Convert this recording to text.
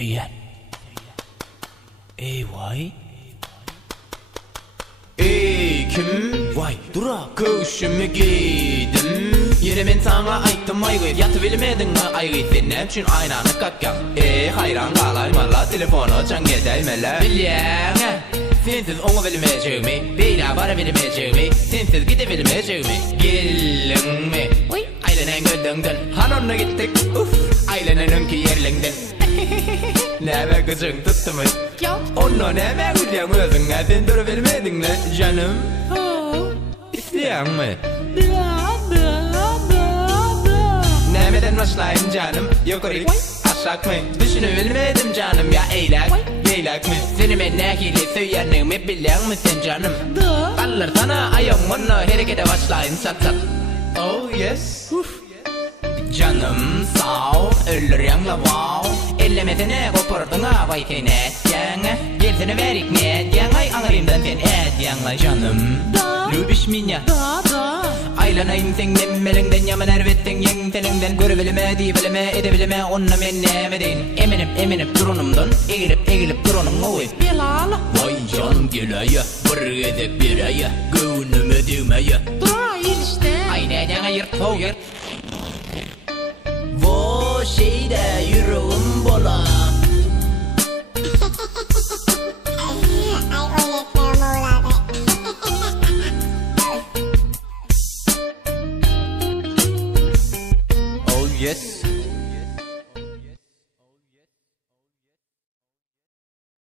Teyyen. Vay. Kim? Vay dura köşümü giydim. Yine ben sana ayttım aygı. Yatıp bilmedin mi aygı? Senem üçün aynanı kapkam. Hayran kalaymanla telefonu çan gedeymeler. Bilyen sensiz onu bilmeyeceğimi, beyler bana bilmeyeceğimi, sensiz gidebilmeyeceğimi. Gelin mi? Aylenen gördündün, hanonla gittik. Aylenen'inki yerlendin. Neme kızın tuttu mu? Onu neme gülen özün? Sen dur bilmedin mi canım? İsteyen mi? Nemeden başlayayım canım? Yukarı aşak mı? Düşünebilmedim canım ya eylak. Yeylak mı? Seni ben nekili söyyenimi bilen misin canım? Kalır sana ayağım onu harekete başlayayım sat sat. Oh yes. Canım sağ ol, ölür yanla wow. Ellemesine kopardın ha vay sen etken. Gel seni verik ne etken. Ay anırımdan sen etken canım. Lübiş minya. Aylanayım sen demmelinden yaman ervetten yen seninden. Görebileme, bileme, edebileme onna men nemedin. Eminim durunumdan egilip durunum oy. Bilal. Vay canım gelaya, bir edek bir aya. Gönlüme düğmeye. Hayır işte. Ay neden ayırt hoğur. Bu şeyde yüreğim bola. Ay öyle